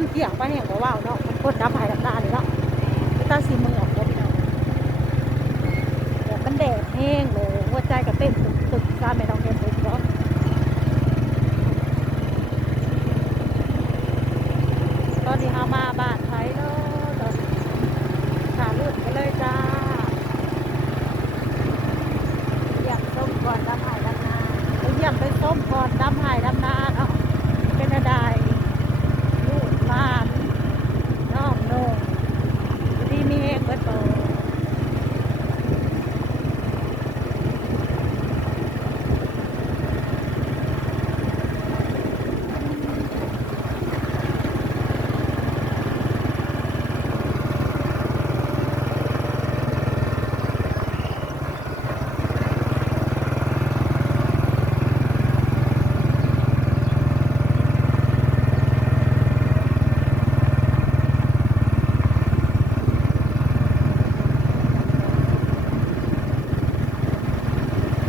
ายามเกี่ยงไปแห่งบ่เว้าเนาะมันกดดับหายดับตาเลยเนาะพี่ตาสีมือออกบ่พี่น้องแต่มันแดดแห้งเลยหัวใจก็เต้นตึกตึกซาไม่ต้องเต้นตึกเนาะตอนนี้เฮามาบ้านไผเนาะตอนขาเลือดกันเลยจ้า เยี่ยมส้มก่อนดำหายดำนาไปเยี่ยมไปส้มก่อนดำหายดำนาเนาะเป็นอะไรลูกหลานน้องโนงดีมีเฮกเบิดโต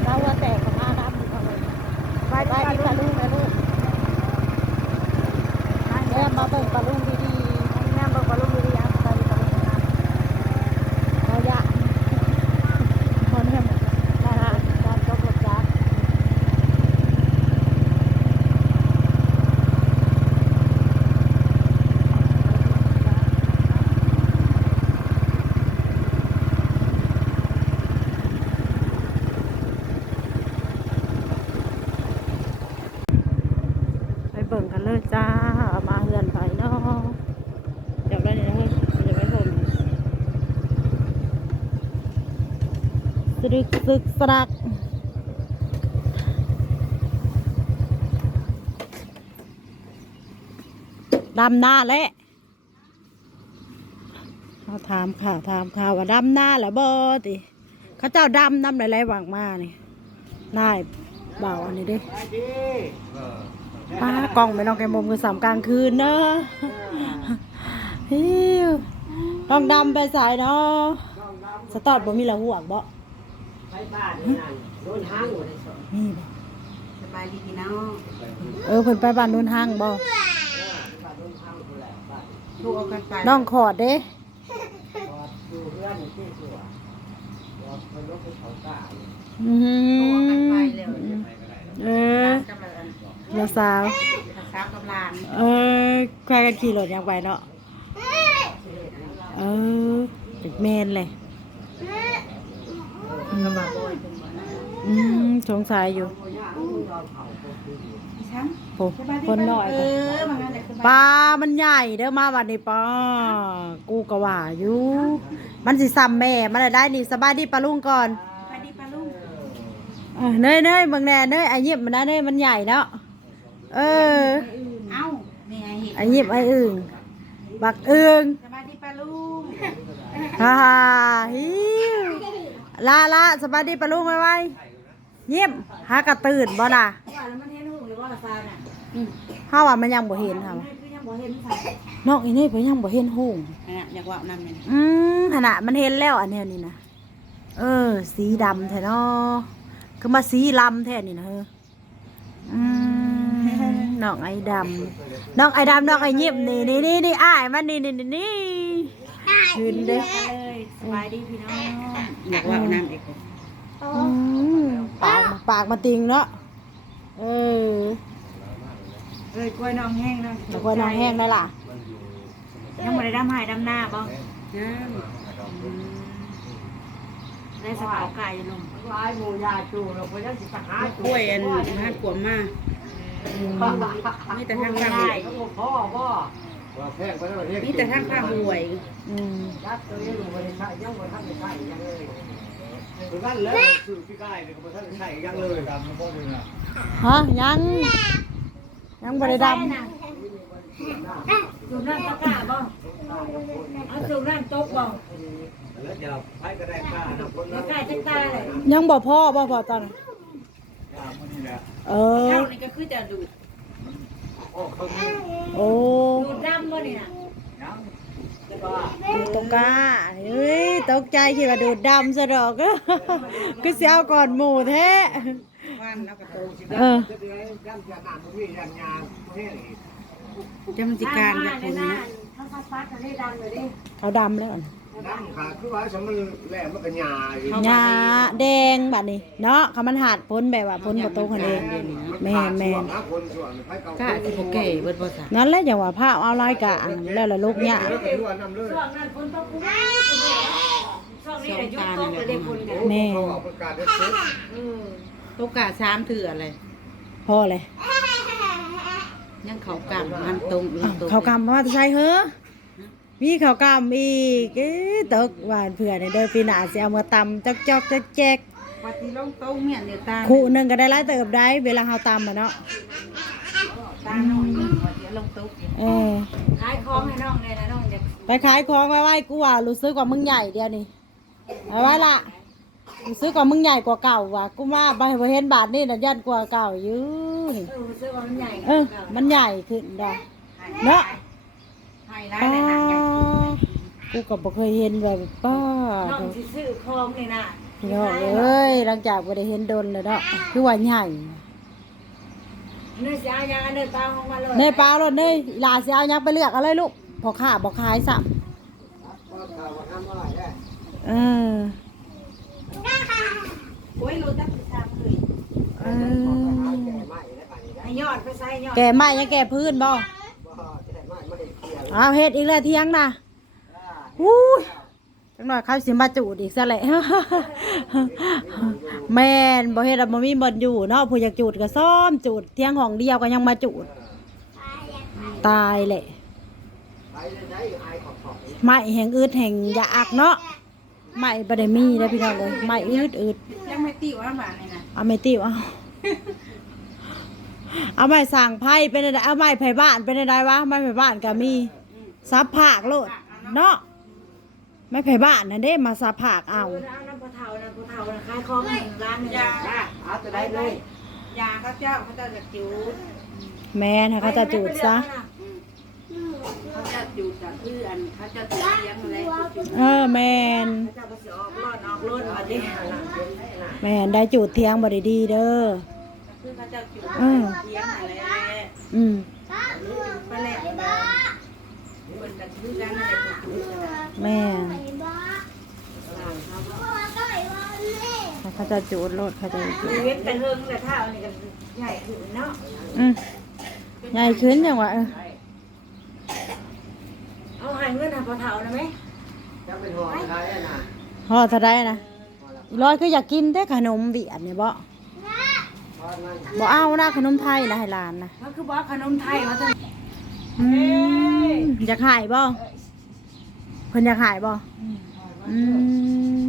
เราว่าแตกกับมาดำอยู่เขาเลยไปไปดีปลาลุงนะลูกแม่มาเบิ่งปลาลุงดีๆแม่เบิ่งปลาลุงดีๆอะไปดีปลาลุงนะเราอยากคนเห็นนะฮะการจบรถจักร ไป เบิ่งกันเลยจ้าเอามาเฮือนไปเนาะเดี๋ยวได้เลยนะเฮ้ยเดี๋ยวไปผมสรึกซึกสรักดำหน้าแหละเขาถามข่าวถามข่าวว่าดำหน้าแล้วบ่ติเขาเจ้าดำดำหลายๆหวังมานี่นายเบาอันนี้ดิ ป้ากล้องไม่ต้องแกมมคือสามกลางคืนเนอะฮิวต้องดำไปสายเนาะสตอดบ่มีละหัวกบ่ไปบ้านนี่นั่นโดนห้างหมดเลยสองมีบ่สบายดีพี่น้องเออเพิ่นไปบ้านนู้นห้างบ่บ้านโดนห้างหมดแหละบ้านถูกเอากันไปน้องขอดเด้พอดูเพื่อ งแล้วสาวภาษากำลังเออใครกันขี่รถยังไปเนาะเออเด็กแมนเลยกำลังโวยเป็นหมดอืมสงสัยอยู่พี่ช้างโอ้คนน้อยเอก็อมาอะไรคือปลา มันใหญ่เด้อมาวันนี้ป้ากูก็ว่าอยู่ มันสิซ้ำแม่ มันน่ะได้นี่สบายดีปลาลุงก่อนไปดีปลาลุงเออเนยเนยเบางแน่เนยไอ้ยิบมันนะเนยมันใหญ่เนาะ เออเอ้านี่ไงเห็นไอ้ยิบไอ้อึ่งบักอึ่งสบายดีปลาลุงฮ่าฮ่าฮิวลาลาสบายดีปลาลุงไว้ไว้เยี่ยมหากระตื่นบ่ล่ะว่าแล้วมันเห็นหูหรือว่าละซาน่ะเฮาว่ามันยังบ่เห็นค่ะคือยังบ่เห็นใส่น้องอีนี่เพิ่นยังบ่เห็นหุ่งเนี่ยอยากว่านำเนี่ยอืมขนาดมันเห็นแล้วอันเนี้ยนี่นะเออ สีดำแท้เนาะคือมาสีลำแท้นี่นะเฮ้ออืม น้องไอ้ดำน้องไอ้ดำน้องไอ้เงียบนี่นี่นี่นี่อ้ายมันนี่นี่นี่นี่ยืนเด้อเลยสบายดีพี่น้องอยากว่านำอีกอืมปากมันปากมาติงเนาะเออเอ้ยกล้วยน้องแห้งนะแล้วก็น้องแห้งได้ล่ะยังไม่ได้ดำหายดำหน้าบ้างได้สะเปาไก่ลงลายหมูยาจูเราไปยังสิทหารกล้วยอันมาขวมมา นี่แต่ทางข้างหวยพ่อพ่อว่าแพงไปแล้วเรียกนี่แต่ทางข้างหวยอืมยัดตัวนี้ลงไปใช้ยังบ่ทันได้ใช้ยังเลยคือนั่นแล้วสื่อพี่กายเนี่ยก็บ่ทันได้ใช้ยังเลยดำพ่อดูนะฮะยังยังบ่ได้ดจุ่มน้ำตะกร้าบ้างเอาจุ่มน้ำตกบ้างแล้วเดี๋ยวไปก็ได้ค่านะคนตะละกร้าจะตายเลยำยังบ่พ่อบ่พอตอนนั้น ตามมันนี่แหละ เออเจ้านี่ก็คือจะดูดโอ้เขาโอ้ดูดดำบ่นี่นะยังจะว่าดูตกกาเฮ้ยตกใจคิดว่าดูดดำซะดอกคือเสียวก่อนหมูแท้บวันแล้วก็โตสิเออจะได้ย่ำจะนานบ่มียันยางบ่แห้งอีกจะมันสิการกับคุณนะเขาซัดฟัดกันได้ดังเลยดิเขาดำแล้วน้ำขาคือว่าสมมันแหลมมันก็หยาอยู่หญ้าแดงบัดนี้เนาะเขามันหาดพ้นแบบว่าพ้นประตูคนเองแม่นแม่นนะคนส่วนไปเก่ากะสิบ่แก่เบิดบ่ซะงั้นแหละอย่าว่าผ้าเอาลายกะอันแล้วละลูกเนี่ยแล้วก็นวดน้ำเลยช่วงนั้นฝนตกคุ้มช่วงนี้ได้ยุบตกเลยได้ฝนกันแม่เขาออกประกาศได้เสร็จโตกะสามเถื่ออะไรพอเลยยังเขากำมันตรงอีกตรงเขากำมาจะใช้เฮ้อ มีเขากำอีกเอ้ยตกหวานเผื่อเนี่ยเดินปีหน้าสิเอามาตำจอกจอกแจ๊กแจ๊กปฏิลงตรงเมียนเดียวตาคู่หนึ่งก็ได้หลายเติบได้ เวลาเฮาตำอะเนาะตาน้อยปฏิลงตกเออขายของให้น้องเลยนะน้องจะไปขายของไว้ไว้กูว่ารู้สึกว่ามึงใหญ่เดียวนี่เอาไว้ละรู้สึกว่ามึงใหญ่กว่าเก่าว่ะกูมาไปบ่เห็นบาทนี่น่ะยันกว่าเก่าอยู่นี่เออซื้อว่ามันใหญ่เออมันใหญ่ขึ้นดอกเนาะ ให้ร้ายป้าในหนังใหญ่กูก็บ่เคยเห็นแบบป้าน้องสิซื้อของนี่นะพี่น้องเอ้ยหลังจากบ่ได้เห็นดนแล้วเนาะคือว่าใหญ่เนื้อเสียยางเนื้อตาของมันเลยเน่ป้ารถเน่อีหลาสิเอาหยังไปเลือกเอาเลยลูกพอค้าบ่ขายซ้ำก็ข่าวว่าทำอะไรได้เออโอ้ยรู้จักสิทราบเคยเอเอาแก่อไม้ได้ป่านนี้ได้ไอ้ยอดไปใส่ยอดแก่ไม้ยังแก่พื้นบ่ บ่แก่ไม้ไม่ได้ เคลียร์เอาเฮ็ดอีกแล้วเที่ยงน่ะอู้ยจังหน่อยเขาสิมาจูดอีกซะแหละแม่นบ่เฮ็ดแล้วบ่มีบ่อนอยู่เนาะผู้อยากจูดก็ซ้อมจูดเที่ยงห้องเดียวก็ยังมาจูด ตายแหละไปเลยได้อายขอบขอบไม้แห่งอืดแห่งอยากเนาะไม้บ่ได้มีเด้อพี่น้องเอ้ยไม้อืดอืดยังไม่ติว่าบาดนี่นะเอาไม่ติ้วเอาเอาไม้สร้างไพ่เป็นอะไรเอาไม้ไผ่บ้านเป็นอะไรวะไม้ไผ่บ้านก็มี ซับผากโลดเนาะไม้ไผ่บ้านนั่นเด้มาซับผากเอาเอาน้ำน้ำปลาเทานะปลาเทานะขายของให้ร้านหนึงยาเอาจะได้เลยยาเขาเจ้าเขาเจ้าจะจูดแม่นะเขาจะจูดซะเขาจะจูดกับคืออันเขาจะจูดเลี้ยงอะไรจูดเออแมนเจ้าก็สิออกรอดออกรถมาดิแมนได้จูดเทียงบ่ได้ดีเด้อคือเขาจะจูดอืมเลี้ยงอะไรอืมไปแหละ แม่นเขาจะจูดโลดเขาจะจูดชีวิตแต่เฮิงแต่เท่านี่ก็ใหญ่ขึ้นเนาะอืมใหญ่ขึ้นจังหวะเออเอาใหายเงินหาปลาเทานะไหมจะเป็นห่อได้นะห่อเท่าไดนะอีร้อยคืออยากกินแต่ขนมเบียดเนี่ยบ่พอนั่นบ่เอานะขนมไทยนะให้หลานนะมันคือบอกขนมไทยมาตั้ง อืมอยากหายบ่เพิ่นอยากหายบ่อืม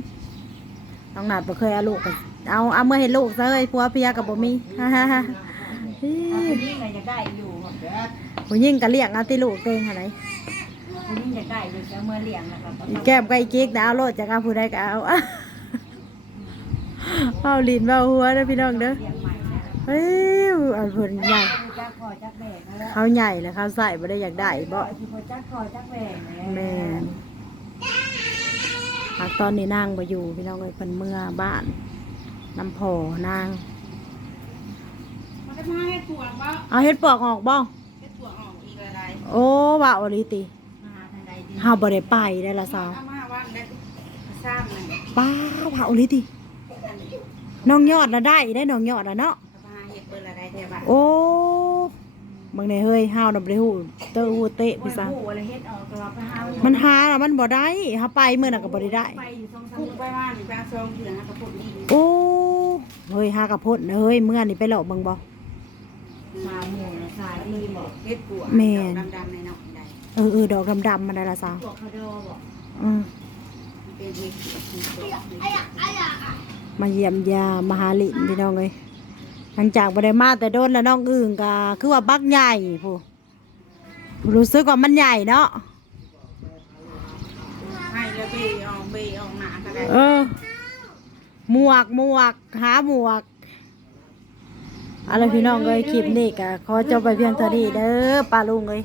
น้องหนาดบ่เคยเอาลูกไปเอาเอาเมื่อเห็นลูกซะเอ้ยผัวเพียกับบ่มีฮ่าฮ่าฮ่าฮิผู้หญิงน่ะอยากได้อยู่ผู้หญิงก็เลี้ยงเอาติลูกเก่งหั่นไหนผู้หญิงอยากได้อยู่จะเมื่อเลี้ยงนะครับอีแก้มกับอีกิ๊กนะเอาโลดจากเอาผู้ใดก็เอาเอาลิ้นเว้าหัวเด้อพี่น้องเด้อเลี้ยงใหม่นะเฮ้ยอันเพิ่นใหญ่ จักคอจักแบกนะเขาใหญ่แล้วเขาใส่บ่ได้อยากได้บ่ ที่พอจักคอจักแบกแม่นหากตอนนี้นางบ่อยู่พี่น้องเอ้ยเพิ่นเมื่อบ้านน้ำพอนางมันจะมาให้ปวดว่าเอาเฮ็ดปลอกออกบ่ให้ปวดออกอีกอะไรโอ้ว่าอลิติมาทางใดดีเฮาบ่ได้ไปได้ละสาวถ้ามาว่างได้สร้างนั่นป้าว่าอลิติน้องยอดน่ะได้ได้น้องยอดน่ะเนาะ มาเห็ดเบอร์อะไรแท้บ้าน โอ้ บางในเฮ้ยเฮาน่ะบ่ได้ฮู้เตอฮู้เตะโอ้พี่ยซะผู้อะไรเฮ็ดออกตัวไปหามันหาแล้วมันบ่ได้เฮาไปมื้อนั้นก็บ่ได้ได้ไปอยู่สองสามคุกไปบ้านหรือไปเอาซองเถื่อนกระปุกดีโอ้เฮ้ยหากระพดนะเฮ้ยเมื่อนี่ไปหลอกเบิ่งบ่มาหมู่สายดีบอกเฮ็ดปวดดำๆในนอกใดเออเออดอกดำๆมันได้ละสาวบอกเขาโดบอกอืมเป็นเฮ็ดปวดมาเยี่ยมยามมาหาลินพี่น้องเอ้ย หลังจากบ่ได้มาแต่โดนแล้วน้องอึ่งก็คือว่าบักใหญ่ผู้รู้สึกว่ามันใหญ่เนาะให้แล้วเบออกเบออกหนาก็ได้เออหมวกหมวกหาหมวกอะไรพี่น้องเอ้ยคลิปนี้ก็ขอจบไปเพียงเท่านี้เด้อป้าลุงเอ้ย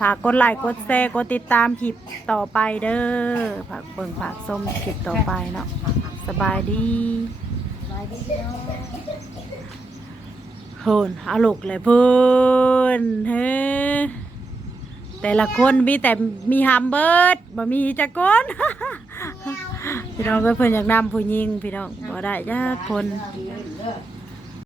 ฝากกดไลค์กดแชร์กดติดตามคลิปต่อไปเด้อฝากเบิ่งฝากส้มคลิปต่อไปเนาะสบายดีสบายดีเนาะโหนเอาลูกเลยเพื่อนเฮ้แต่ละคนมีแต่มีฮัมเบิร์ดบ่มีจักคนพี่น้องก็เพิ่นอยากนำผู้หญิงพี่น้องบ่ได้จักคน